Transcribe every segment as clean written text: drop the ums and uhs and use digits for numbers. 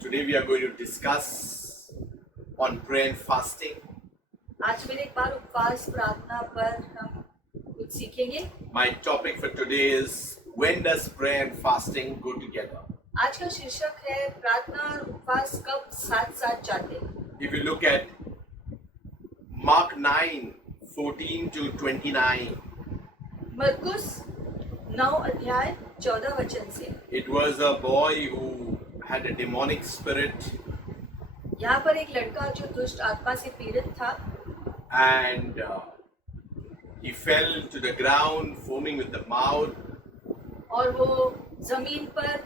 Today we are going to discuss on prayer and fasting. आज फिर एक बार उपवास प्रार्थना पर हम कुछ सीखेंगे। My topic for today is when does prayer and fasting go together? आज का शीर्षक है प्रार्थना और उपवास कब साथ साथ जाते हैं। If you look at Mark 9:14 to 29, मरकुस 9 अध्याय 14 वचन से it was a boy who had a demonic spirit यहाँ पर एक लड़का जो दुष्ट आत्मा से पीड़ित था and he fell to the ground foaming with the mouth. और वो जमीन पर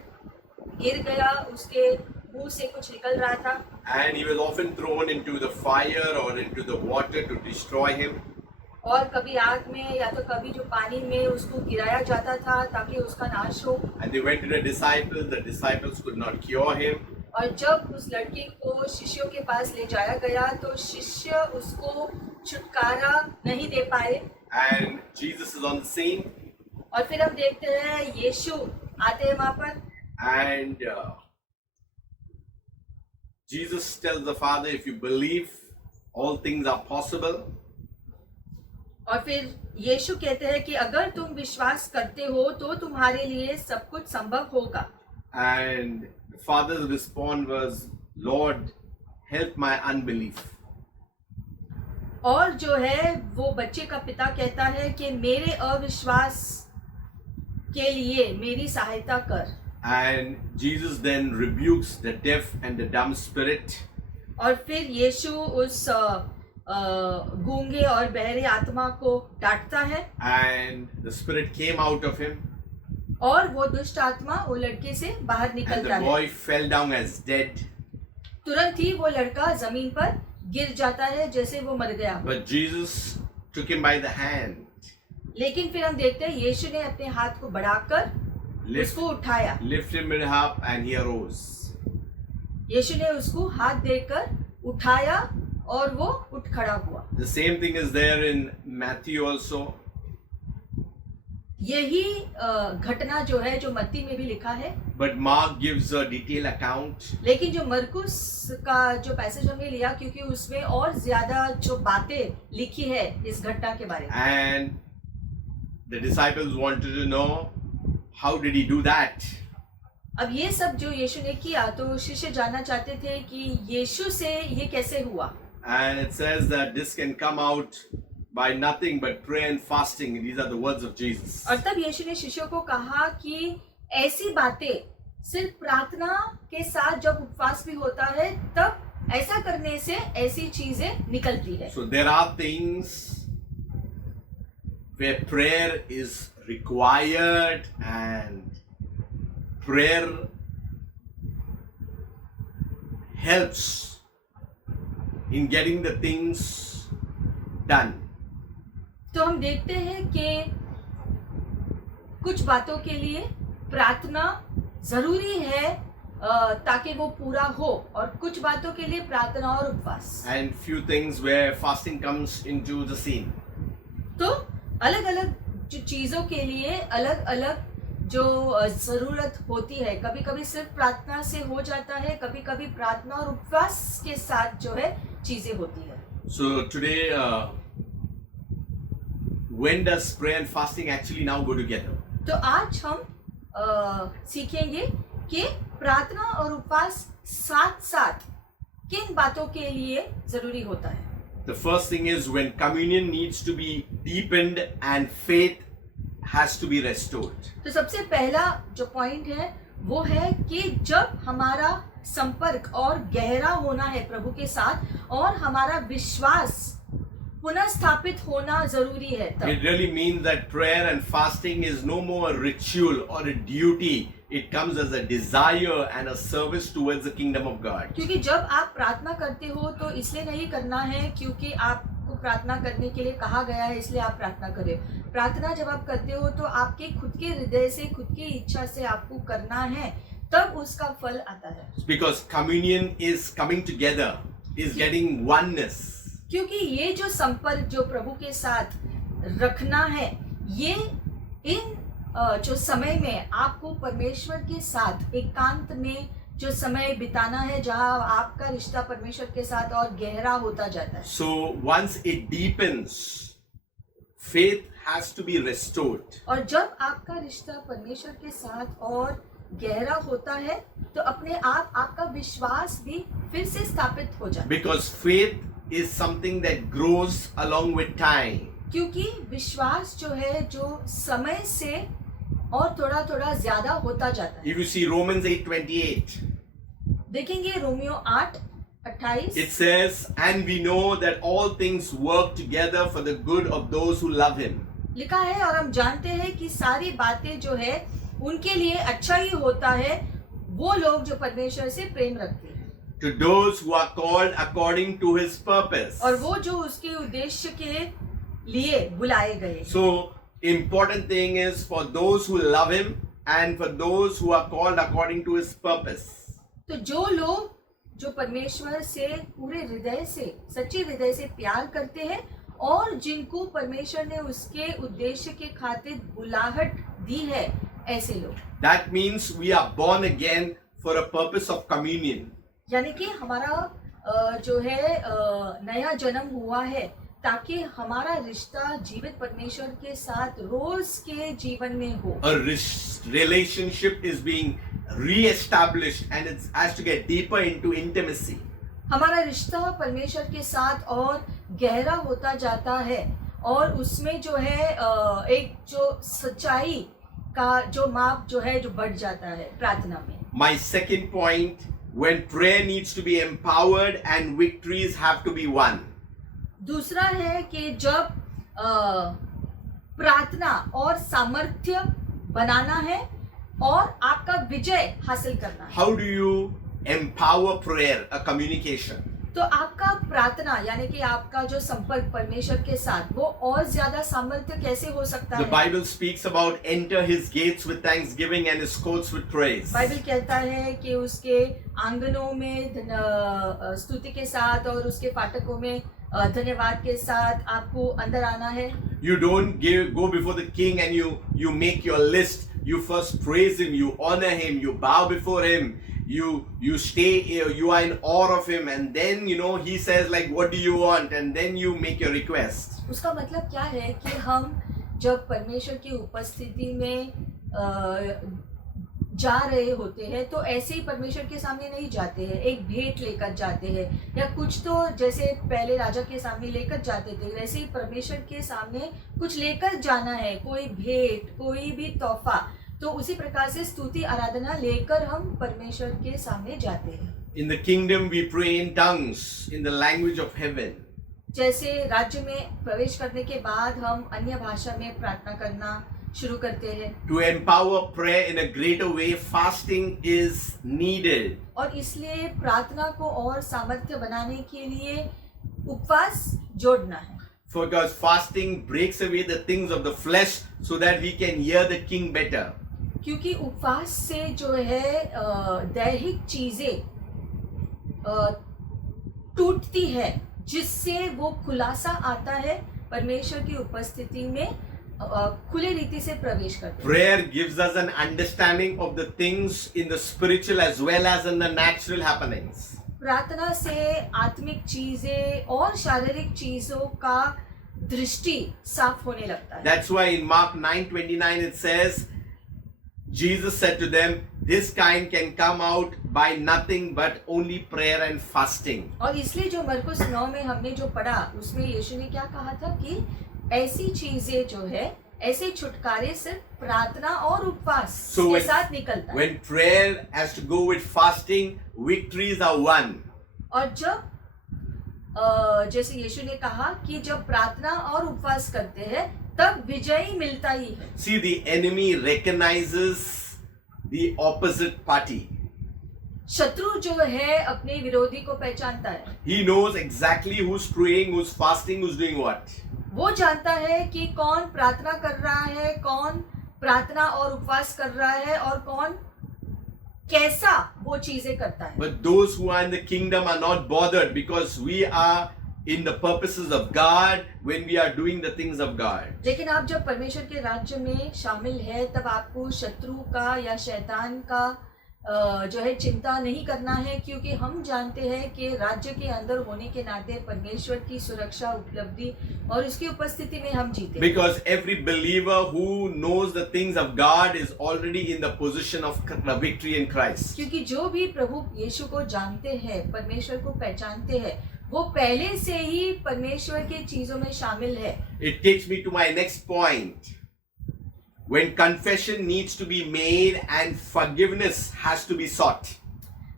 गिर गया, उसके मुंह से कुछ निकल रहा था And he was often thrown into the fire or into the water to destroy him. और कभी आग में या तो कभी जो पानी में उसको गिराया जाता था ताकि उसका नाश हो। And they went to the disciples could not cure him. और जब उस लड़के को शिष्यों के पास ले जाया गया तो शिष्य उसको छुटकारा नहीं दे पाए। And Jesus is on the scene. और फिर हम देखते हैं यीशु आते हैं वहां पर And Jesus tells the Father, if you believe, all things are possible. और फिर यीशु कहते हैं कि अगर तुम विश्वास करते हो तो तुम्हारे लिए सब कुछ संभव होगा। And the Father's response was, Lord, help my unbelief. और जो है वो बच्चे का पिता कहता है कि मेरे अविश्वास के लिए मेरी सहायता कर। And Jesus then rebukes the deaf and the dumb spirit. और फिर यीशु उस गूंगे और बहरे आत्मा को डांटता है And the spirit came out of him. और वो दुष्ट आत्मा वो लड़के से बाहर And निकलता the है। boy fell down as dead. तुरंत ही वो लड़का जमीन पर गिर जाता है जैसे वो मर गया। But Jesus took him by the hand, लेकिन फिर हम देखते हैं यीशु ने अपने हाथ को बढ़ाकर उसको उठाया। lifted him up, and he arose. यीशु ने उसको हाथ देकर उठाया और वो उठ खड़ा हुआ। The same thing is there in Matthew also. यही घटना जो है जो मत्ती में भी लिखा है, But Mark gives a detailed account. लेकिन जो मरकुस का जो पैसेज हमने लिया क्योंकि उसमें और ज्यादा जो बातें लिखी है इस घटना के बारे में। And the disciples wanted to know, how did he do that? अब ये सब जो यीशु ने किया तो शिष्य जानना चाहते थे कि यीशु से ये कैसे हुआ। And it says that this can come out by nothing but prayer and fasting. These are the words of Jesus. और तब यीशु ने शिष्यों को कहा कि ऐसी बातें सिर्फ प्रार्थना के साथ जब उपवास भी होता है तब ऐसा करने से ऐसी चीजें निकलती है। So there are things where prayer is required and prayer helps in getting the things done. तो हम देखते हैं कि कुछ बातों के लिए प्रार्थना जरूरी है ताकि वो पूरा हो और कुछ बातों के लिए प्रार्थना और उपवास। And few things where fasting comes into the scene. तो अलग अलग जो चीजों के लिए अलग अलग जो जरूरत होती है, कभी कभी सिर्फ प्रार्थना से हो जाता है, कभी कभी प्रार्थना और उपवास के साथ जो है चीजें होती है। So today, when does prayer and fasting actually now go together? तो आज हम सीखेंगे कि प्रार्थना और उपवास साथ साथ किन बातों के लिए जरूरी होता है। The first thing is when communion needs to be deepened and faith has to be restored. तो सबसे पहला जो पॉइंट है वो है कि जब हमारा संपर्क और गहरा होना है प्रभु के साथ और हमारा विश्वास पुनः स्थापित होना जरूरी है तब। It really means that prayer and fasting is no more a ritual or a duty. It comes as a desire and a service towards the kingdom of God. क्योंकि जब आप प्रार्थना करते हो तो इसलिए नहीं करना है क्योंकि आपको प्रार्थना करने के लिए कहा गया है इसलिए आप प्रार्थना करें। प्रार्थना जब आप करते हो तो आपके खुद के हृदय से, खुद की इच्छा से आपको करना है, तब उसका फल आता है। Because communion is coming together, is getting oneness. क्योंकि ये जो संपर्क जो प्रभु के साथ रखना है, ये इन जो समय में आपको परमेश्वर के साथ एकांत में जो समय बिताना है जहाँ आपका रिश्ता परमेश्वर के साथ और गहरा होता जाता है। So once it deepens, faith has to be restored. और जब आपका रिश्ता परमेश्वर के साथ और गहरा होता है तो अपने आप आपका विश्वास भी फिर से स्थापित हो जाता है। Because faith is something that grows along with time. क्योंकि विश्वास जो है जो समय से और थोड़ा थोड़ा ज्यादा होता जाता है। If you see Romans 8:28, देखेंगे Romeo 8:28, it says, and we know that all things work together for the good of those who love him. लिखा है और हम जानते हैं कि सारी बातें जो है उनके लिए अच्छा ही होता है, वो लोग जो परमेश्वर से प्रेम रखते हैं, To those who are called according to his purpose. और वो जो उसके उद्देश्य के लिए बुलाए गए। So, important thing is for those who love him and for those who are called according to his purpose. तो जो लोग जो परमेश्वर से पूरे हृदय से सच्चे हृदय से प्यार करते हैं और जिनको परमेश्वर ने उसके उद्देश्य के खातिर बुलाहट दी है, ऐसे लोग। That means we are born again for a purpose of communion. यानी कि हमारा जो है नया जन्म हुआ है ताकि हमारा रिश्ता जीवित परमेश्वर के साथ रोज के जीवन में हो। A relationship is being re-established and it has to get deeper into intimacy. हमारा रिश्ता परमेश्वर के साथ और गहरा होता जाता है और उसमें जो है एक जो सच्चाई का जो माप जो है जो बढ़ जाता है प्रार्थना में। My second point, when prayer needs to be empowered and victories have to be won. दूसरा है कि जब प्रार्थना और सामर्थ्य बनाना है और आपका विजय हासिल करना है। How do you empower prayer, a communication? तो आपका प्रार्थना यानी कि आपका जो संपर्क परमेश्वर के साथ वो और ज्यादा सामर्थ्य कैसे हो सकता The है? Bible speaks about enter his gates with thanksgiving and his courts with praise. Bible कहता है कि उसके आंगनों में स्तुति के साथ और उसके फाटकों में धन्यवाद के साथ आपको अंदर आना है। You don't go before the king and you make your list. You first praise him, you honor him, you bow before him, you stay here, you are in awe of him, and then he says like, what do you want, and then you make your request. उसका मतलब क्या है कि हम जब परमेश्वर की उपस्थिति में जा रहे होते हैं तो ऐसे ही परमेश्वर के सामने नहीं जाते हैं, एक भेंट लेकर जाते हैं या कुछ तो जैसे पहले राजा के सामने लेकर जाते थे वैसे ही परमेश्वर के सामने कुछ लेकर जाना है, कोई भेंट कोई भी तोहफा। तो उसी प्रकार से स्तुति आराधना लेकर हम परमेश्वर के सामने जाते हैं। In the kingdom we pray in tongues, in the language of heaven. जैसे राज्य में प्रवेश करने के बाद हम अन्य भाषा में प्रार्थना करना शुरू करते हैं। To empower prayer in a greater way, fasting is needed. और इसलिए प्रार्थना को और सामर्थ्य बनाने के लिए उपवास जोड़ना है। Because fasting breaks away the things of the flesh so that we can hear the king better. क्योंकि उपवास से जो है दैहिक चीजें टूटती है जिससे वो खुलासा आता है परमेश्वर की उपस्थिति में खुले रीति से प्रवेश करते हैं। Prayer gives us an understanding of the things in the spiritual as well as in the natural happenings. प्रार्थना से आत्मिक चीजें और शारीरिक चीजों का दृष्टि साफ होने लगता है। That's why in Mark 9:29 it says, Jesus said to them, this kind can come out by nothing but only prayer and fasting. और इसलिए जो मरकुस 9 में हमने जो पढ़ा उसमें यीशु ने क्या कहा था कि ऐसी चीजें जो है ऐसे छुटकारे सिर्फ प्रार्थना और उपवास के साथ निकलता है। When prayer has to go with fasting, victories are won. और जब जैसे यीशु ने कहा कि जब प्रार्थना और उपवास करते हैं तब विजय मिलता ही है। See, the enemy recognizes the opposite party. शत्रु जो है अपने विरोधी को पहचानता है। He knows exactly who's praying, who's fasting, who's doing what. वो जानता है कि कौन प्रार्थना कर रहा है, कौन प्रार्थना और उपवास कर रहा है और कौन कैसा वो चीजें करता है। But those who are in the kingdom are not bothered because we are in the purposes of God when we are doing the things of God. लेकिन आप जब परमेश्वर के राज्य में शामिल है तब आपको शत्रु का या शैतान का जो है चिंता नहीं करना है, क्योंकि हम जानते हैं कि राज्य के अंदर होने के नाते परमेश्वर की सुरक्षा, उपलब्धि और उसकी उपस्थिति में हम जीते हैं। Because every believer who knows the things of God is already in the position of the victory in Christ. क्योंकि जो भी प्रभु यीशु को जानते हैं, परमेश्वर को पहचानते हैं, वो पहले से ही परमेश्वर के चीजों में शामिल है। It takes me to my next point. When confession needs to be made and forgiveness has to be sought.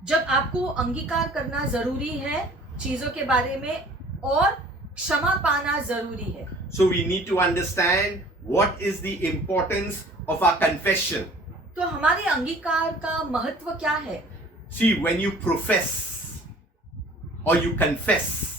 जब आपको अंगीकार करना जरूरी है चीजों के बारे में और क्षमा पाना जरूरी है। So we need to understand what is the importance of our confession. तो हमारे अंगीकार का महत्व क्या है? See, when you profess or you confess,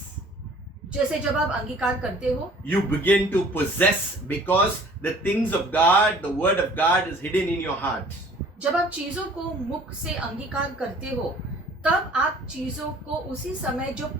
जैसे जब आप अंगीकार करते हो, you begin to possess because the things of God, the word of God is hidden in your heart. जब आप चीजों को मुख से अंगीकार करते हो, तब आप चीजों को उसी समय जो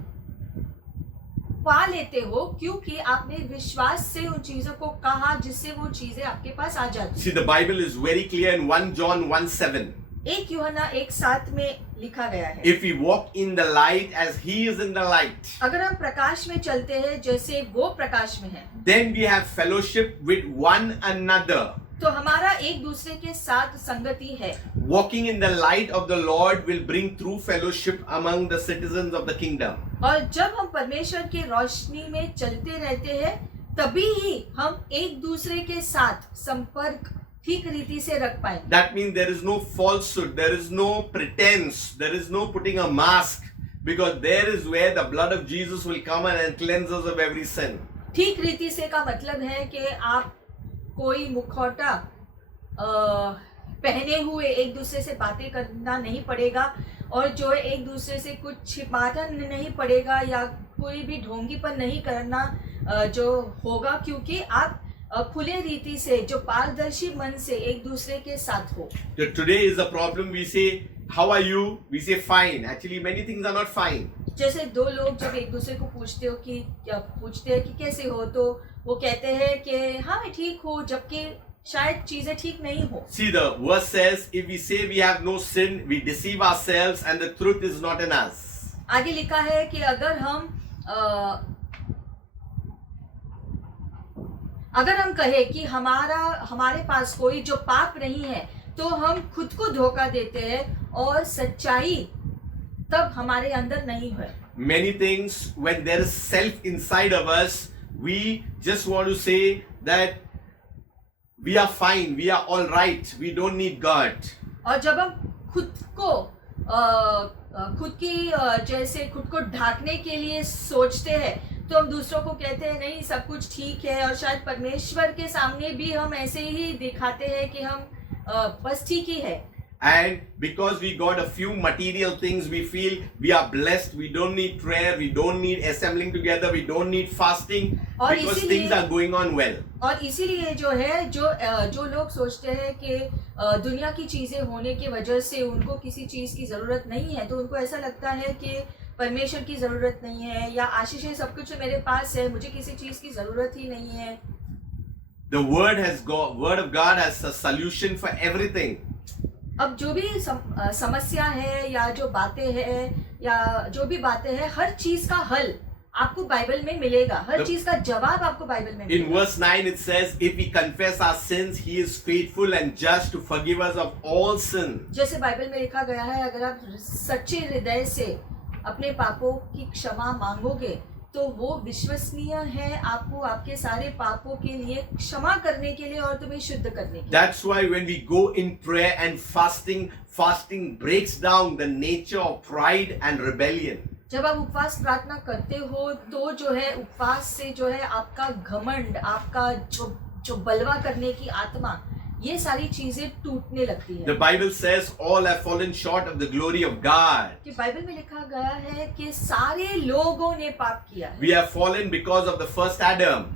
पा लेते हो, क्योंकि आपने विश्वास से उन चीजों को कहा जिससे वो चीजें आपके पास आ जाती। See, the Bible is very clear in 1 John 1:7. 1 यूहन्ना 1:7 में लिखा गया है, If we walk in the light as he is in the light, अगर हम प्रकाश में चलते हैं जैसे वो प्रकाश में है, then we have fellowship with one another. तो हमारा एक दूसरे के साथ संगति है। Walking in the light of the Lord will bring true fellowship among the citizens of the kingdom. और जब हम परमेश्वर की रोशनी में चलते रहते हैं, तभी ही हम एक दूसरे के साथ संपर्क ठीक रीति से रख पाएंगे। That means there is no falsehood, there is no pretense, there is no putting a mask, because there is where the blood of Jesus will come and cleanse us of every sin. ठीक रीति से का मतलब है कि आप कोई मुखौटा पहने हुए एक दूसरे से बातें करना नहीं पड़ेगा, और जो है एक दूसरे से कुछ छिपाना नहीं पड़ेगा, या कोई भी ढोंगीपन नहीं करना जो होगा, क्योंकि आप खुले रीति से, जो पारदर्शी मन से एक दूसरे के साथ हो। So today is a problem. We say, how are you? We say fine. Actually, many things are not fine. जैसे दो लोग जब एक दूसरे को पूछते हैं कि कैसे हो, तो वो कहते हैं कि हाँ मैं ठीक हूँ, जबकि शायद चीजें ठीक नहीं हो। See, the verse says, if we say we have no sin, we deceive ourselves and the truth is not in us. आगे लिखा है कि अगर हम कहे कि हमारे पास कोई जो पाप नहीं है, तो हम खुद को धोखा देते हैं और सच्चाई तब हमारे अंदर नहीं है। Many things, when there is self inside of us, we just want to say that we are fine, we are all right, we don't need God. और जब हम खुद को ढांकने के लिए सोचते हैं, तो हम दूसरों को कहते हैं नहीं सब कुछ ठीक है, और शायद परमेश्वर के सामने भी हम ऐसे ही दिखाते हैं कि हम बस ठीक ही है। And because we got a few material things, we feel we are blessed. We don't need prayer, we don't need assembling together, we don't need fasting, because things are going on well. और इसीलिए जो लोग सोचते हैं कि दुनिया की चीजें होने की वजह से उनको किसी चीज की जरूरत नहीं है, तो उनको ऐसा लगता है कि परमेश्वर की जरूरत नहीं है, या आशीष सब कुछ मेरे पास है, मुझे किसी चीज की जरूरत ही नहीं है। The word of God has a solution for everything. अब जो भी समस्या है, या जो बातें हैं, या जो भी बातें हैं, हर चीज का हल आपको बाइबल में मिलेगा, हर चीज का जवाब आपको बाइबल में मिलेगा। In verse 9 it says, if we confess our sins, he is faithful and just to forgive us of all sin. जैसे बाइबल में लिखा गया है, अगर आप सच्चे हृदय से अपने पापों की क्षमा मांगोगे, तो वो विश्वसनीय है आपको आपके सारे पापों के लिए क्षमा करने के लिए और तुम्हें शुद्ध करने के लिए। That's why when we go in prayer and fasting breaks down the nature of pride and rebellion. जब आप उपवास प्रार्थना करते हो, तो जो है उपवास से जो है आपका घमंड, आपका जो बलवा करने की आत्मा, ये सारी चीजें टूटने लगती है। The Bible says all have fallen short of the glory of God. कि बाइबल में लिखा गया है कि सारे लोगों ने पाप किया है। We have fallen because of the first Adam.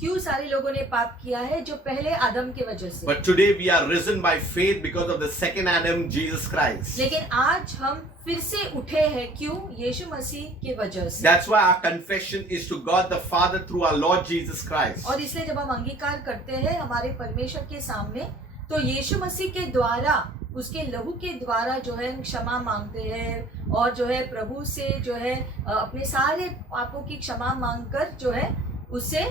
क्यों सारे लोगों ने पाप किया है? जो पहले आदम की वजह से। But today we are risen by faith because of the second Adam, Jesus Christ. लेकिन आज हम फिर से उठे हैं, क्यों? यीशु मसीह की वजह से। That's why our confession is to God the Father through our Lord Jesus Christ. और इसलिए जब हम अंगीकार करते हैं हमारे परमेश्वर के सामने, तो यीशु मसीह के द्वारा उसके लहू के द्वारा जो है क्षमा मांगते हैं और जो है प्रभु से जो है अपने सारे पापों की क्षमा मांगकर जो है उससे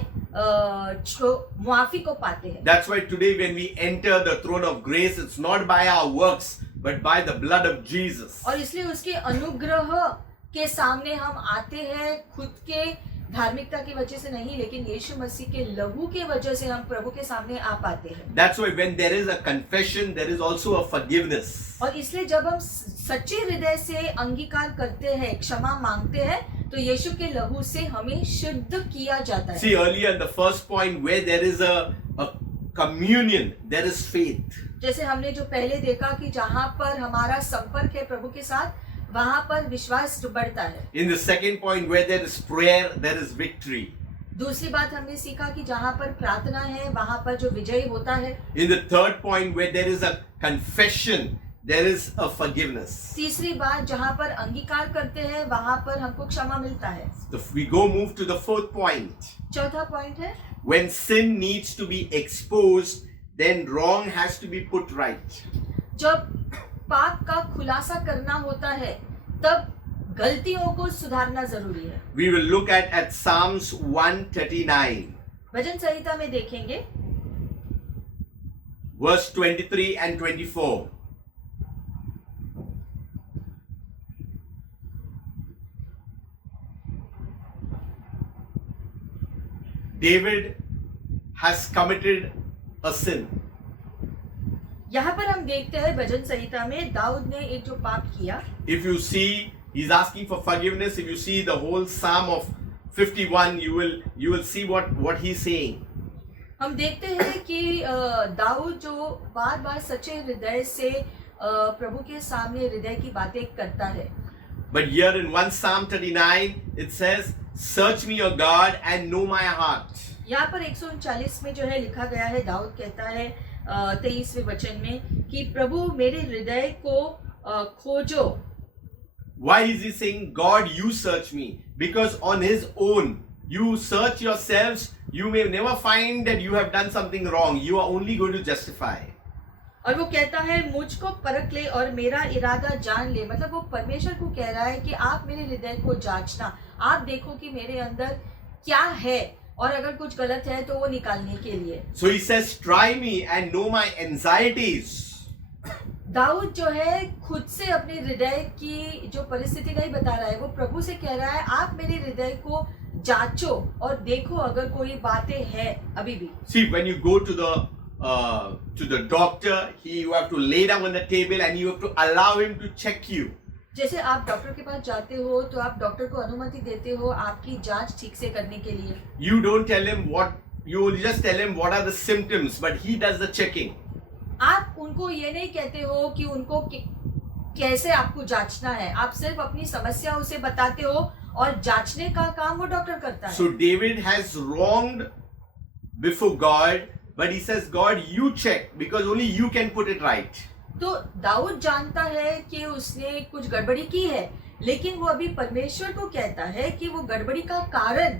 मुआफी को पाते हैं। That's why today when we enter the throne of grace, it's not by our works, but by the blood of Jesus. और इसलिए उसके अनुग्रह के सामने हम आते हैं खुद के धार्मिकता की वजह से नहीं, लेकिन यीशु मसीह के लहू के वजह से हम प्रभु के सामने आ पाते हैं। That's why when there is a confession, there is also a forgiveness. और इसलिए जब हम सच्चे हृदय से अंगीकार करते हैं, क्षमा मांगते हैं, तो यीशु के लहू से हमें शुद्ध किया जाता है। See, earlier in the first point, where there is a communion, there is faith. जैसे हमने जो पहले देखा कि जहाँ पर हमारा संपर्क है प्रभु के साथ, वहाँ पर विश्वास बढ़ता है। In the second point, where there is prayer, there is victory. दूसरी बात हमने सीखा कि जहाँ पर प्रार्थना है वहाँ पर जो विजय होता है। In the third point, where there is a confession, there is a forgiveness. तीसरी बात जहाँ पर अंगीकार करते हैं वहाँ पर हमको क्षमा मिलता है। We move to the fourth point. चौथा पॉइंट है, When sin needs to be exposed, then wrong has to be put right. जब पाप का खुलासा करना होता है तब गलतियों को सुधारना जरूरी है। We will look at Psalms 139, भजन संहिता में देखेंगे verse 23 and 24. David has committed a sin. यहाँ पर हम देखते हैं भजन संहिता में दाऊद ने एक जो पाप किया। If you see, he's asking for forgiveness. If you see the whole Psalm of 51, you will see what he's saying. हम देखते हैं कि दाऊद जो बार बार सच्चे हृदय से प्रभु के सामने हृदय की बातें करता है। But here in 1 Psalm 39, it says, "Search me, O God, and know my heart." यहाँ पर 139 में जो है लिखा गया है, दाऊद कहता है 23वें वचन में कि प्रभु मेरे हृदय को खोजो। Why is he saying, God, you search me? Because on his own, you search yourselves, you may never find that you have done something wrong. You are only going to justify. और वो कहता है मुझको परख ले और मेरा इरादा जान ले। मतलब वो परमेश्वर को कह रहा है कि आप मेरे हृदय को जांचना, आप देखो कि मेरे अंदर क्या है और अगर कुछ गलत है तो वो निकालने के लिए। So he says, try me and know my anxieties. Dawood जो है खुद से अपने हृदय की जो परिस्थिति नहीं बता रहा है, वो प्रभु से कह रहा है आप मेरे हृदय को जांचो और देखो अगर कोई बातें हैं अभी भी। See, when you go to the doctor, you have to lay down on the table and you have to allow him to check you. जैसे आप डॉक्टर के पास जाते हो तो आप डॉक्टर को अनुमति देते हो आपकी जांच ठीक से करने के लिए। You don't tell him you just tell him what are the symptoms, but he does the checking. आप उनको ये नहीं कहते हो कि उनको कैसे आपको जांचना है, आप सिर्फ अपनी समस्या उसे बताते हो और जांचने का काम वो डॉक्टर करता है। So David has wronged before God, but he says, God, you check because only you can put it right. तो दाऊद जानता है कि उसने कुछ गड़बड़ी की है, लेकिन वो अभी परमेश्वर को कहता है कि वो गड़बड़ी का कारण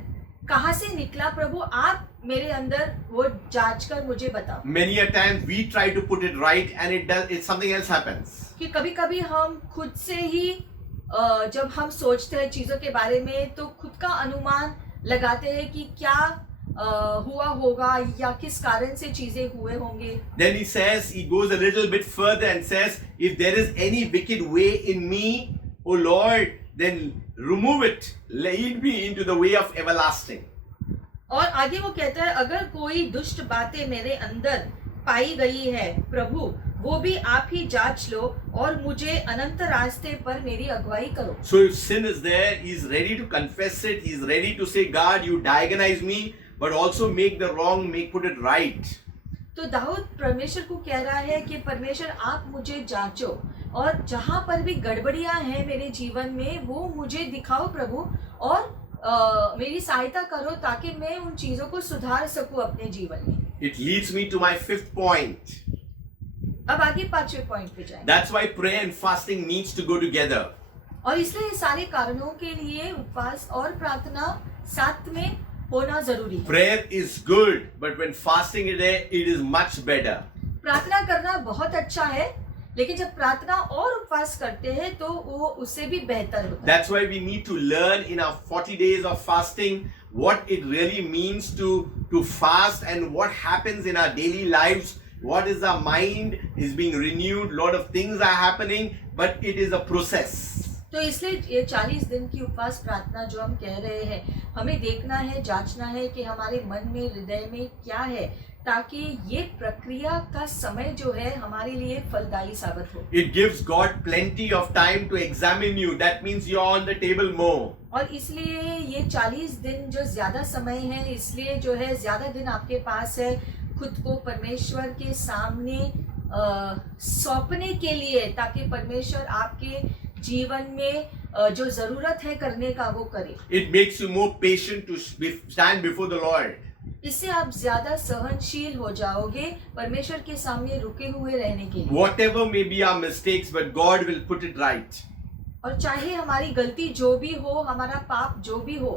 कहाँ से निकला, प्रभु आप मेरे अंदर वो जांच कर मुझे बताओ। Many a time we try to put it right and something else happens. कि कभी-कभी हम खुद से ही जब हम सोचते हैं चीजों के बारे में तो खुद का अनुमान लगाते हैं कि क्या हुआ होगा या किस कारण से चीजें हुए होंगे। Then he goes a little bit further and says, if there is any wicked way in me, O Lord, then remove it, lead me into the way of everlasting. और आगे वो कहता है अगर कोई दुष्ट बातें मेरे अंदर पाई गई है प्रभु वो भी आप ही जांच लो और मुझे अनंत रास्ते पर मेरी अगुवाई करो। So if sin is there, he is ready to confess it. He is ready to say, God, you diagnose me, but also make the wrong, put it right. तो दाऊद परमेश्वर को कह रहा है कि परमेश्वर आप मुझे जांचो और जहाँ पर भी गड़बड़ियां हैं मेरे जीवन में वो मुझे दिखाओ प्रभु और मेरी सहायता करो ताकि मैं उन चीजों को सुधार सकूं अपने जीवन में। It leads me to my fifth point. अब आगे 5वें पॉइंट पे जाएं। That's why prayer and fasting needs to go together. और इसलिए सारे कारणों के लिए उपवास और प्रार्थना साथ में होना जरूरी है। Prayer is good, but when fasting is there, it is much better. प्रार्थना करना बहुत अच्छा है, लेकिन जब प्रार्थना और उपवास करते हैं तो वो उससे भी बेहतर होता है। That's why we need to learn in our 40 days of fasting what it really means to fast and what happens in our daily lives. What is our mind is being renewed. Lot of things are happening, but it is a process. तो इसलिए ये 40 दिन की उपवास प्रार्थना जो हम कह रहे हैं, हमें देखना है, जांचना है कि हमारे मन में, हृदय में क्या है, ताकि ये प्रक्रिया का समय जो है हमारे लिए फलदायी साबित हो। It gives God plenty of time to examine you. That means you're on the table more. और इसलिए ये 40 दिन जो ज्यादा समय है, इसलिए जो है ज्यादा दिन आपके पास है खुद को परमेश्वर के सामने सौंपने के लिए, ताकि परमेश्वर आपके जीवन में जो जरूरत है करने का वो करे। It makes you more patient to stand before the Lord. इससे आप ज्यादा सहनशील हो जाओगे परमेश्वर के सामने रुके हुए रहने के लिए। Whatever may be our mistakes, but God will put it right. और चाहे हमारी गलती जो भी हो, हमारा पाप जो भी हो,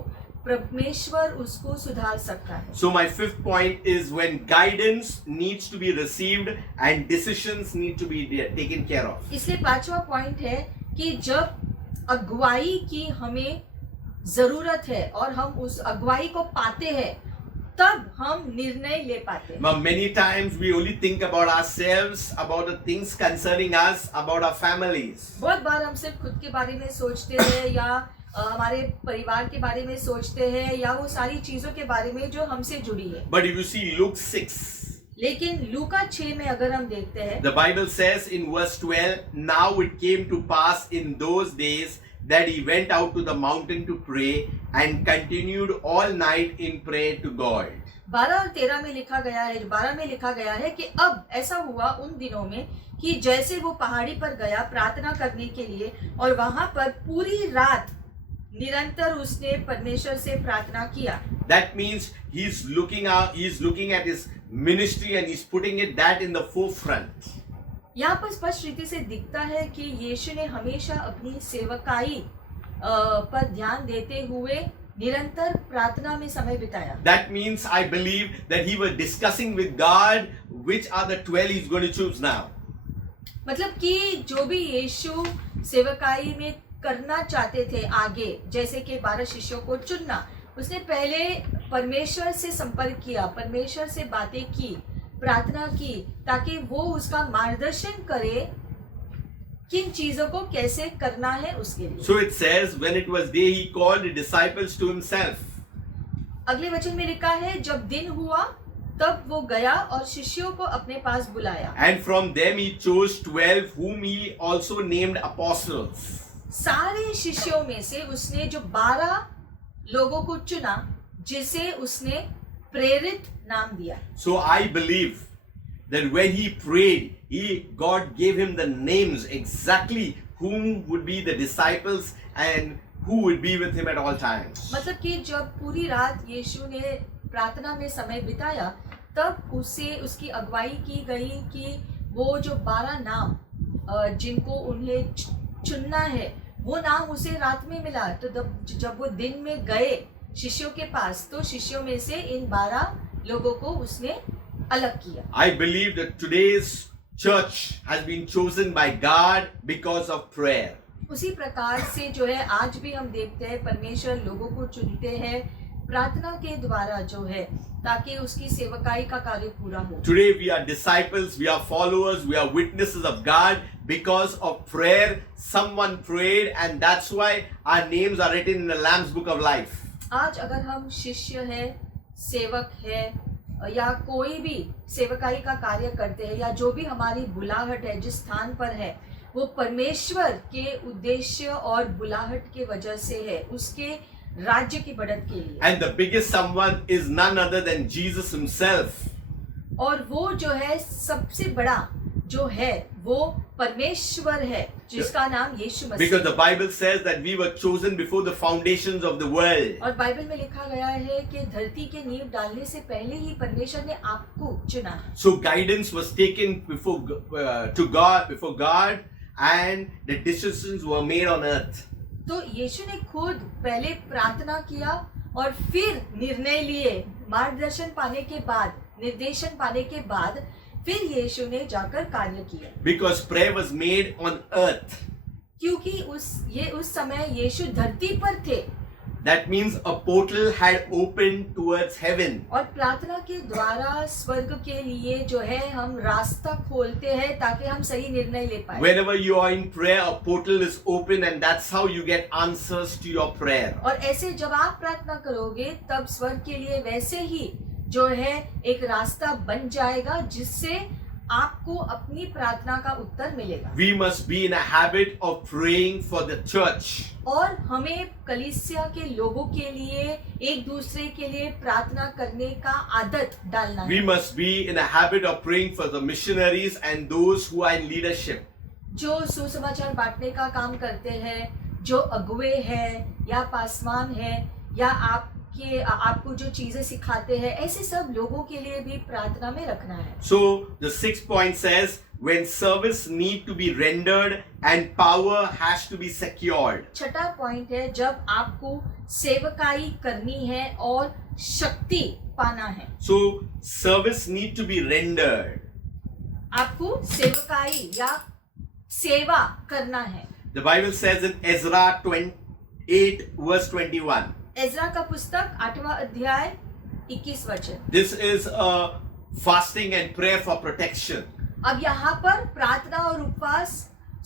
परमेश्वर उसको सुधार सकता है। So my fifth point is when guidance needs to be received and decisions need to be taken care of. इसलिए 5वां पॉइंट है कि जब अगुवाई की हमें जरूरत है और हम उस अगुवाई को पाते हैं, तब हम निर्णय ले पाते हैं। But many times we only think about ourselves, about the things concerning us, about our families. बहुत बार हम सिर्फ खुद के बारे में सोचते हैं या हमारे परिवार के बारे में सोचते हैं या वो सारी चीजों के बारे में जो हमसे जुड़ी है। But if you see Luke 6, लेकिन लूका 6 में अगर हम देखते हैं, the Bible says in verse 12, now it came to pass in those days that he went out to the mountain to pray and continued all night in prayer to God. 12 और 13 में लिखा गया है, 12 में लिखा गया है कि अब ऐसा हुआ उन दिनों में कि जैसे वो पहाड़ी पर गया प्रार्थना करने के लिए और वहां पर पूरी रात निरंतर उसने परमेश्वर से प्रार्थना किया। That means he's looking at his ministry and he's putting it that in the forefront. यहाँ पर स्पष्ट रीति से दिखता है कि यीशु ने हमेशा अपनी सेवकाई पर ध्यान देते हुए निरंतर प्रार्थना में समय बिताया। That means I believe that he was discussing with God which are the 12 he's going to choose now. मतलब कि जो भी यीशु सेवकाई में करना चाहते थे आगे, जैसे कि 12 शिष्यों को चुनना, उसने पहले परमेश्वर से संपर्क किया, परमेश्वर से बातें की, प्रार्थना की, ताकि वो उसका मार्गदर्शन करे किन चीजों को कैसे करना है उसके लिए। So it says when it was day he called the disciples to himself. अगले वचन में लिखा है जब दिन हुआ तब वो गया और शिष्यों को अपने पास बुलाया। And from them he chose 12 whom he also named apostles. सारे शिष्यों में से उसने जो 12 लोगों को चुना जिसे उसने प्रेरित नाम दिया। So I believe that when he prayed, God gave him the names exactly whom would be the disciples and who would be with him at all times. मतलब कि जब पूरी रात यीशु ने प्रार्थना में समय बिताया, तब उससे उसकी अगुवाई की गई कि वो जो 12 नाम जिनको उन्हें चुनना है, वो नाम उसे रात में मिला। तो जब वो दिन में गए शिष्यों के पास, तो शिष्यों में से इन 12 लोगों को उसने अलग किया। I believe that today's church has been chosen by God because of prayer. उसी प्रकार से जो है आज भी हम देखते हैं परमेश्वर लोगों को चुनते हैं प्रार्थना के द्वारा जो है, ताकि उसकी सेवकाई का कार्य पूरा हो। Today we are disciples, we are followers, we are witnesses of God because of prayer. Someone prayed and that's why our names are written in the Lamb's Book of Life. आज अगर हम शिष्य है, सेवक है या कोई भी सेवकाई का कार्य करते हैं या जो भी हमारी बुलाहट है जिस स्थान पर है, वो परमेश्वर के उद्देश्य और बुलाहट के वजह से है, उसके राज्य की बढ़त के लिए। And the biggest someone is none other than Jesus himself. और वो जो है सबसे बड़ा जो है वो परमेश्वर है जिसका नाम यीशु मसीह। Because the Bible says that we were chosen before the foundations of the world. और बाइबल में लिखा गया है कि धरती के नींव डालने से पहले ही परमेश्वर ने आपको चुना। So guidance was taken before God and the decisions were made on earth. तो यीशु ने खुद पहले प्रार्थना किया और फिर निर्णय लिए, मार्गदर्शन पाने के बाद, निर्देशन पाने के बाद फिर यीशु ने जाकर कार्य किया, because prayer was made on earth. क्योंकि उस समय यीशु धरती पर थे। That means a portal had opened towards heaven. और प्रार्थना के द्वारा स्वर्ग के लिए जो है हम रास्ता खोलते हैं ताकि हम सही निर्णय ले पाए। Whenever you are in prayer, a portal is open, and that's how you get answers to your prayer. और ऐसे जब आप प्रार्थना करोगे तब स्वर्ग के लिए वैसे ही जो है एक रास्ता बन जाएगा जिससे आपको अपनी प्रार्थना का उत्तर मिलेगा। We must be in a habit of praying for the church. और हमें कलीसिया के लोगों के लिए एक दूसरे के लिए प्रार्थना करने का आदत डालना We है। must be in a habit of praying for the missionaries and those who are in leadership. जो सुसमाचार बांटने का काम करते हैं, जो अगुवे हैं या पासवान हैं या आपको जो चीजें सिखाते हैं, ऐसे सब लोगों के लिए भी प्रार्थना में रखना है। So the sixth point says, when service need to be rendered and power has to be secured. छठा पॉइंट है जब आपको सेवकाई करनी है और शक्ति पाना है। So service need to be rendered. आपको सेवकाई या सेवा करना है। The Bible says in Ezra 28 verse 21. Ezra का पुस्तक 8वां अध्याय 21 वचन। This is a fasting and prayer for protection. अब यहाँ पर प्रार्थना और उपवास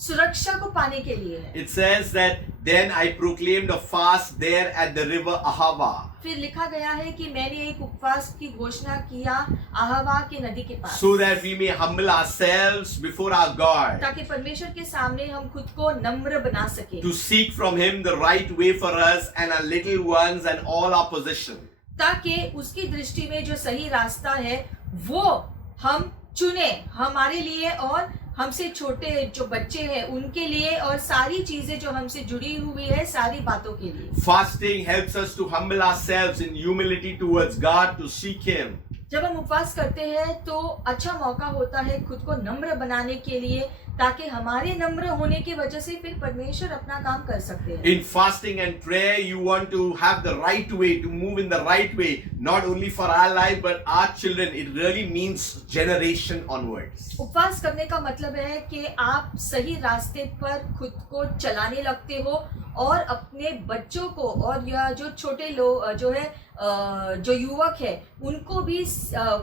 सुरक्षा को पाने के लिए है। It says that then I proclaimed a fast there at the river Ahava. फिर लिखा गया है कि मैंने एक उपवास की घोषणा किया आहवा के नदी के पास, So that we may humble ourselves before our God, ताकि परमेश्वर के सामने हम खुद को नम्र बना सके, to seek from Him the right way for us and our little ones and all our possession. ताकि उसकी दृष्टि में जो सही रास्ता है वो हम चुने हमारे लिए और हमसे छोटे जो बच्चे हैं उनके लिए और सारी चीजें जो हमसे जुड़ी हुई है सारी बातों के लिए। Fasting helps us to humble ourselves in humility towards God, to seek Him. जब हम उपवास करते हैं तो अच्छा मौका होता है खुद को नम्र बनाने के लिए, ताकि हमारे नम्र होने की वजह से फिर परमेश्वर अपना काम कर सकते हैं। In fasting and prayer, you want to have the right way, to move in the right way, not only for our life but our children. It really means generation onwards. उपवास करने का मतलब है कि आप सही रास्ते पर खुद को चलाने लगते हो और अपने बच्चों को और या जो छोटे लोग जो है जो युवक है उनको भी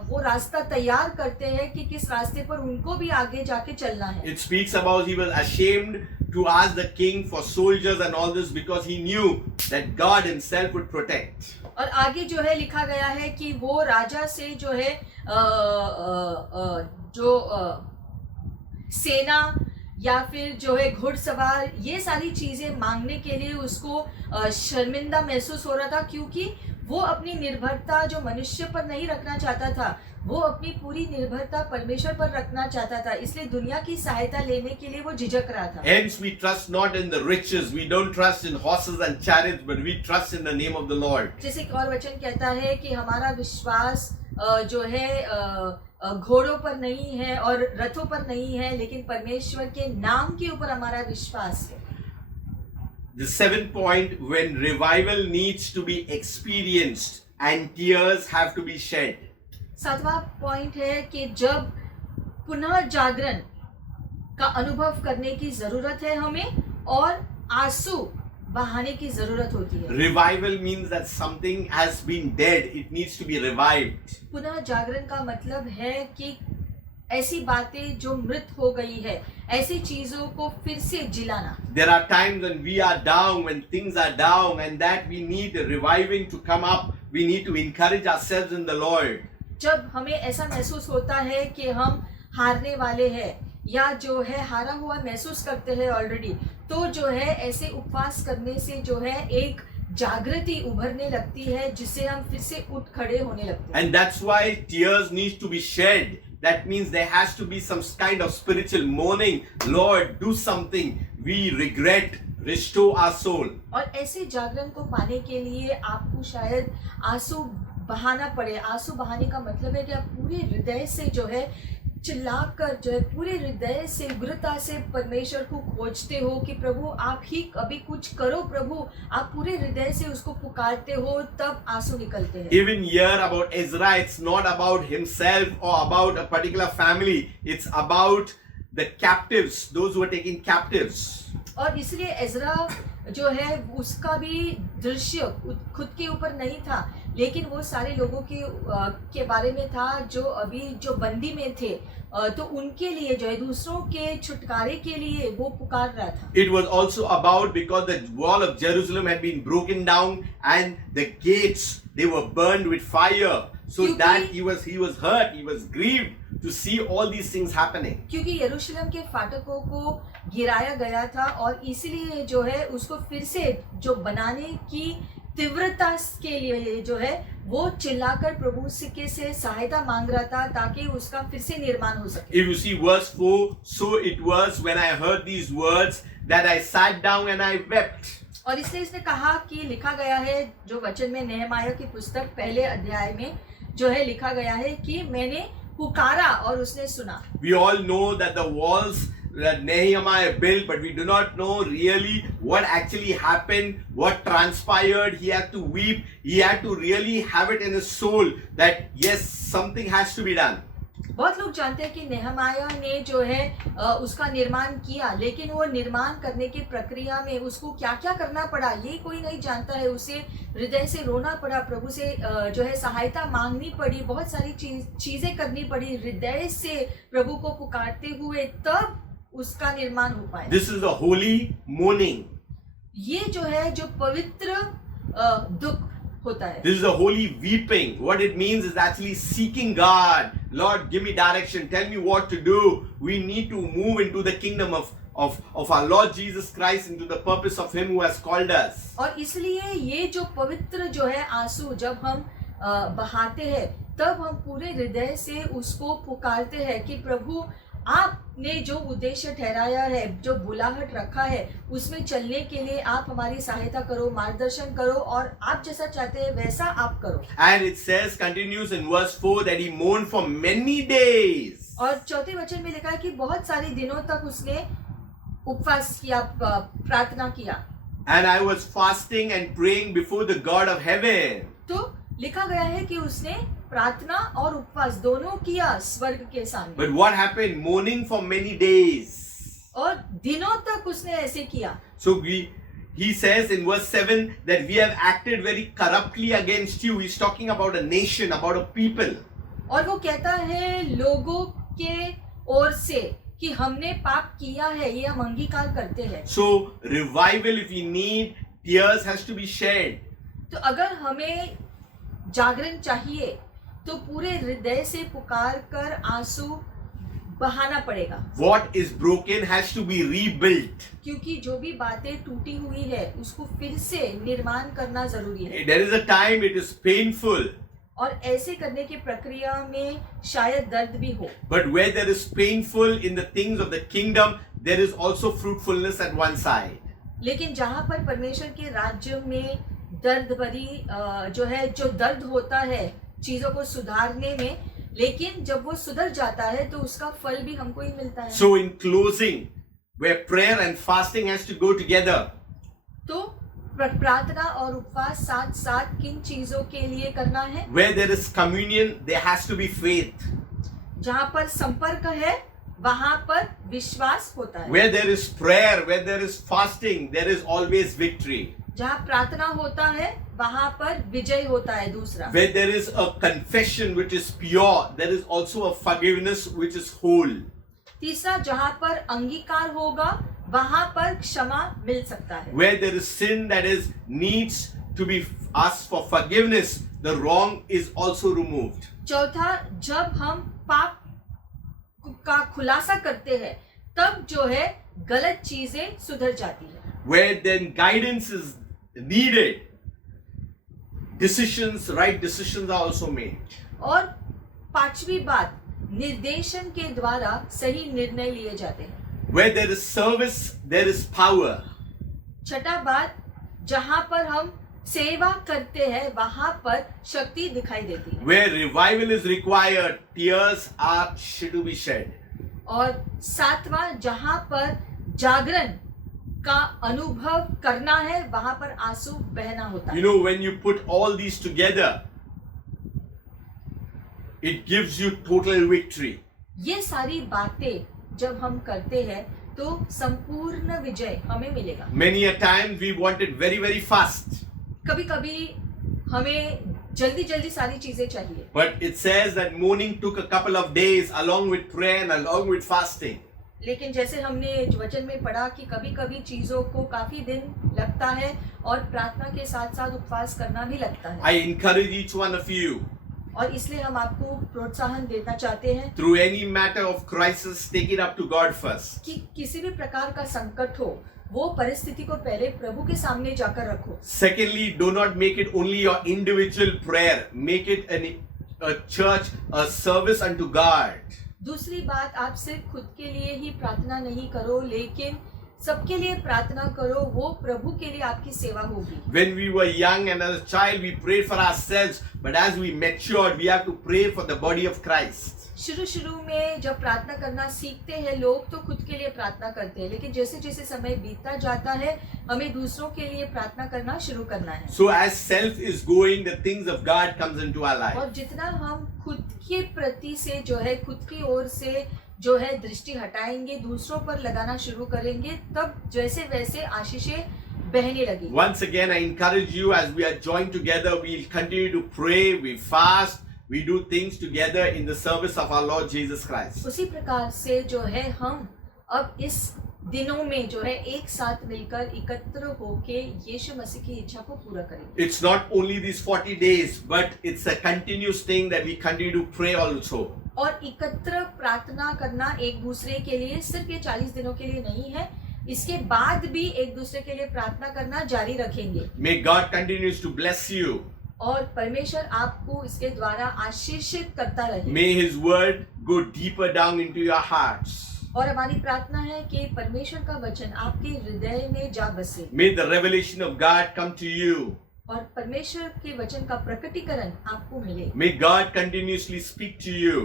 वो रास्ता तैयार करते हैं कि किस रास्ते पर उनको भी आगे जाके चलना है। It speaks about he was ashamed to ask the king for soldiers and all this because he knew that God Himself would protect. और आगे जो है लिखा गया है कि वो राजा से जो है सेना या फिर जो है घुड़सवार ये सारी चीजें मांगने के लिए उसको शर्मिंदा महसूस हो रहा था, क्योंकि वो अपनी निर्भरता जो मनुष्य पर नहीं रखना चाहता था, वो अपनी पूरी निर्भरता परमेश्वर पर रखना चाहता था, इसलिए दुनिया की सहायता लेने के लिए वो झिझक रहा था। Hence we trust not in the riches, we don't trust in horses and chariots, but we trust in the name of the Lord. जैसे एक और वचन कहता है कि हमारा विश्वास जो है घोड़ों पर नहीं है और रथों पर नहीं है, लेकिन परमेश्वर के नाम के ऊपर हमारा विश्वास है। The seventh point, when revival needs to be experienced and tears have to be shed. सातवां पॉइंट है कि जब पुनः जागरण का अनुभव करने की जरूरत है हमें और आंसू बहाने की जरूरत होती है। Revival means that something has been dead, it needs to be revived. पुनः जागरण का मतलब है कि ऐसी बातें जो मृत हो गई है ऐसी चीजों को फिर से जिलाना। There are times when we are down, when things are down, and that we need a reviving to come up. We need to encourage ourselves in the Lord. जब हमें ऐसा महसूस होता है कि हम हारने वाले हैं या जो है हारा हुआ महसूस करते हैं ऑलरेडी, तो जो है ऐसे उपवास करने से जो है एक जागृति उभरने लगती है जिससे हम फिर से उठ खड़े होने लगते हैं। And that's why tears need to be shed. That means there has to be some kind of spiritual mourning. Lord, do something. We regret. Restore our soul. और ऐसे जागरण को पाने के लिए आपको शायद आंसू बहाना पड़े। आंसू बहाने का मतलब है कि आप पूरे हृदय से जो है चिल्लाकर जो है पूरे हृदय से उग्रता से परमेश्वर को खोजते हो कि प्रभु आप ही अभी कुछ करो, प्रभु आप पूरे हृदय से उसको पुकारते हो, तब आंसू निकलते हैं. Even here about Ezra, it's not about himself or about a particular family. It's about the captives, those who are taken captives. और इसलिए एजरा जो है उसका भी दृश्य खुद के ऊपर नहीं था, लेकिन वो सारे लोगों के बारे में था जो बंदी में थे, तो उनके लिए जो है दूसरों के छुटकारे के लिए वो पुकार रहा था. It was also about because the wall of Jerusalem had been broken down and the gates, they were burned with fire. So that he was hurt, he was grieved to see all these things happening. क्योंकि यरूशलेम के फाटकों को गिराया गया था और इसलिए जो है उसको फिर से जो बनाने की तीव्रता के लिए जो है वो चिल्लाकर प्रभु से सहायता मांग रहा था ताकि उसका फिर से निर्माण हो सके. If you see verse 4, so it was when I heard these words that I sat down and I wept. और इसलिए इसने कहा कि लिखा गया है जो वचन में नेहमाया की पुस्तक पहले अध्याय में जो है लिखा गया है कि मैंने पुकारा और उसने सुना. We all know that the walls that Nehemiah built, but we do not know really what actually happened, what transpired. He had to weep. He had to really have it in his soul that yes, something has to be done. बहुत लोग जानते हैं कि नेहमाया ने जो है उसका निर्माण किया, लेकिन वो निर्माण करने की प्रक्रिया में उसको क्या क्या करना पड़ा ये कोई नहीं जानता है. उसे हृदय से रोना पड़ा, प्रभु से जो है सहायता मांगनी पड़ी, बहुत सारी चीजें करनी पड़ी, हृदय से प्रभु को पुकारते हुए तब उसका निर्माण हो पाए. This is the holy mourning. ये जो है जो पवित्र दुख होता है. This is the holy weeping. What it means is actually seeking God. Lord, give me direction. Tell me what to do. We need to move into the kingdom of our Lord Jesus Christ, into the purpose of Him who has called us. और इसलिए ये जो पवित्र जो है आंसू जब हम बहाते हैं तब हम पूरे हृदय से उसको पुकारते हैं कि प्रभु आपने जो उद्देश्य ठहराया है, जो बुलाहट रखा है, उसमें चलने के लिए आप हमारी सहायता करो, मार्गदर्शन करो और आप जैसा चाहते हैं वैसा आप करो. And it says, continues in verse 4, that he mourned for many days. और चौथे वचन में लिखा है कि बहुत सारे दिनों तक उसने उपवास किया, प्रार्थना किया. And I was fasting and praying before the God of heaven. तो लिखा गया है कि उसने प्रार्थना और उपवास दोनों किया स्वर्ग के सामने. But what happened? Mourning for many days. और दिनों तक उसने ऐसे किया. So he says in verse 7 that we have acted very corruptly against you. He's talking about a nation, about a people. और वो कहता है लोगों के ओर से कि हमने पाप किया है, ये हम अंगीकार करते हैं. So revival, if we need, tears has to be shed. तो अगर हमें जागरण चाहिए तो पूरे हृदय से पुकार कर आंसू बहाना पड़ेगा. What is broken has to be rebuilt. क्योंकि जो भी बातें टूटी हुई है उसको फिर से निर्माण करना जरूरी है. There is a time it is painful. और ऐसे करने की प्रक्रिया में शायद दर्द भी हो. But where there is painful in the things of the kingdom, there is also fruitfulness at one side. लेकिन जहाँ पर परमेश्वर के राज्य में दर्द भरी जो दर्द होता है चीजों को सुधारने में, लेकिन जब वो सुधर जाता है तो उसका फल भी हमको ही मिलता है. So in closing, where prayer and fasting has to go together. तो प्रार्थना और उपवास साथ साथ किन चीजों के लिए करना है? Where there is communion, there has to be faith. जहाँ पर संपर्क है वहाँ पर विश्वास होता है. Where there is prayer, where there is fasting, there is always victory. जहाँ प्रार्थना होता है वहाँ पर विजय होता है. दूसरा, Where there is a confession which is pure, there is also a forgiveness which is whole. तीसरा, जहाँ पर अंगीकार होगा वहाँ पर क्षमा मिल सकता है. Where there is sin that is needs to be asked for forgiveness, the wrong is also removed. चौथा, जब हम पाप का खुलासा करते हैं तब जो है गलत चीजें सुधर जाती है. Where then guidance is needed, right decisions are also made. और पांचवी बात, निर्देशन के द्वारा सही निर्णय लिए जाते हैं. Where there is service, there is power. छठा बात, जहां पर हम सेवा करते हैं वहां पर शक्ति दिखाई देती है। Where revival is required, tears are to be shed. और सातवां, जहां पर जागरण का अनुभव करना है वहां पर आंसू बहना होता You है। know, when you put all these together, it gives you total victory. ये सारी बातें जब हम करते हैं तो संपूर्ण विजय हमें मिलेगा। Many a time we want it very, very fast. कभी कभी हमें जल्दी जल्दी सारी चीजें चाहिए, But it says that mourning took a couple of days along with prayer and along with fasting. लेकिन जैसे हमने वचन में पढ़ा कि कभी कभी चीजों को काफी दिन लगता है और प्रार्थना के साथ साथ उपवास करना भी लगता है। I encourage each one of you, और इसलिए हम आपको प्रोत्साहन देना चाहते हैं through any matter of crisis, take it up to God first. कि किसी भी प्रकार का संकट हो वो परिस्थिति को पहले प्रभु के सामने जाकर रखो। Secondly, do not make it only your individual prayer. Make it a church, a service unto God. दूसरी बात, आप सिर्फ खुद के लिए ही प्रार्थना नहीं करो लेकिन सबके लिए प्रार्थना करो, वो प्रभु के लिए आपकी सेवा होगी। When we were young and as a child, we prayed for ourselves, but as we matured, we have to pray for the body of Christ. शुरू में जब प्रार्थना करना सीखते हैं लोग तो खुद के लिए प्रार्थना करते हैं, लेकिन जैसे जैसे समय बीतता जाता है हमें दूसरों के लिए प्रार्थना करना शुरू करना है। So as self is going, the things of God comes into our life. और जितना हम खुद के प्रति से जो है खुद की ओर से जो है दृष्टि हटाएंगे, दूसरों पर लगाना शुरू करेंगे, तब जैसे वैसे आशीषें बहने लगी। Once again, I encourage you, as we are joined together, we'll continue to pray, we fast, we do things together in the service of our Lord Jesus Christ. उसी प्रकार से जो है हम अब इस दिनों में जो है एक साथ मिलकर एकत्र होके यीशु मसीह की इच्छा को पूरा करेंगे। It's not only these 40 days, but it's a continuous thing that we continue to pray also. और एकत्र प्रार्थना करना एक दूसरे के लिए सिर्फ ये 40 दिनों के लिए नहीं है, इसके बाद भी एक दूसरे के लिए प्रार्थना करना जारी रखेंगे। May God continues to bless you. और परमेश्वर आपको इसके द्वारा आशीषित करता रहे। May His word go deeper down into your hearts. और हमारी प्रार्थना है कि परमेश्वर का वचन आपके हृदय में जा बसे। May the revelation of God come to you. और परमेश्वर के वचन का प्रकटीकरण आपको मिले। May God continuously speak to you.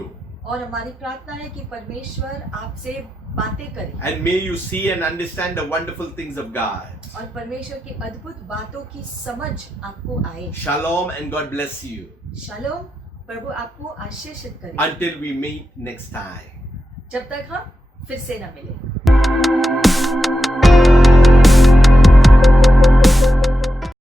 और हमारी प्रार्थना है कि परमेश्वर आपसे बातें करे। And may you see and understand the wonderful things of God. और परमेश्वर की अद्भुत बातों की समझ आपको आए। Shalom and God bless you. शालोम, प्रभु आपको आशीषित करे। Until we meet next time. जब तक हम फिर से न मिले।